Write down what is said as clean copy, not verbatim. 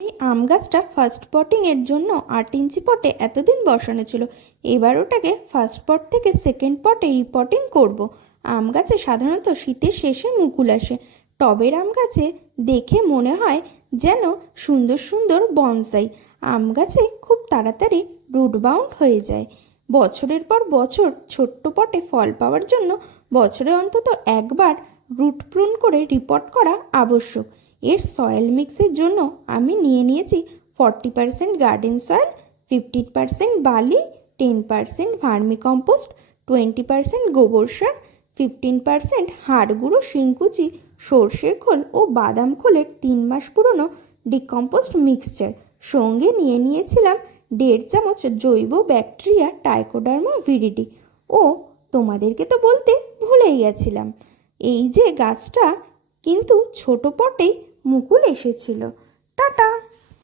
এই আম গাছটা ফার্স্ট পটিংয়ের জন্য 8 ইঞ্চি পটে এতদিন বসানো ছিল। এবার ওটাকে ফার্স্ট পট থেকে সেকেন্ড পটে রিপটিং করব। আম গাছে সাধারণত শীতের শেষে মুকুল আসে। টবের আম গাছে দেখে মনে হয় যেন সুন্দর সুন্দর বনসাই। আম গাছে খুব তাড়াতাড়ি রুট বাউন্ড হয়ে যায়। বছরের পর বছর ছোট্ট পটে ফল পাওয়ার জন্য বছরে অন্তত একবার রুট প্রুন করে রিপোর্ট করা আবশ্যক। এর সয়েল মিক্সের জন্য আমি নিয়েছি 40% গার্ডেন সয়েল, 15% বালি, 10% ভার্মি কম্পোস্ট, 20% গোবর সার, 15% হাড় গুঁড়ো শিংকুচি, সর্ষের খোল ও বাদাম খোলের 3 মাস পুরনো ডিকম্পোস্ট মিক্সচার। সঙ্গে নিয়েছিলাম 1.5 চামচ জৈব ব্যাকটেরিয়া ট্রাইকোডার্মা ভিরিডি। ও তোমাদেরকে তো বলতে ভুলেই গেছিলাম, এই যে গাছটা কিন্তু ছোট পটেই মুকুল এসেছিল। টাটা।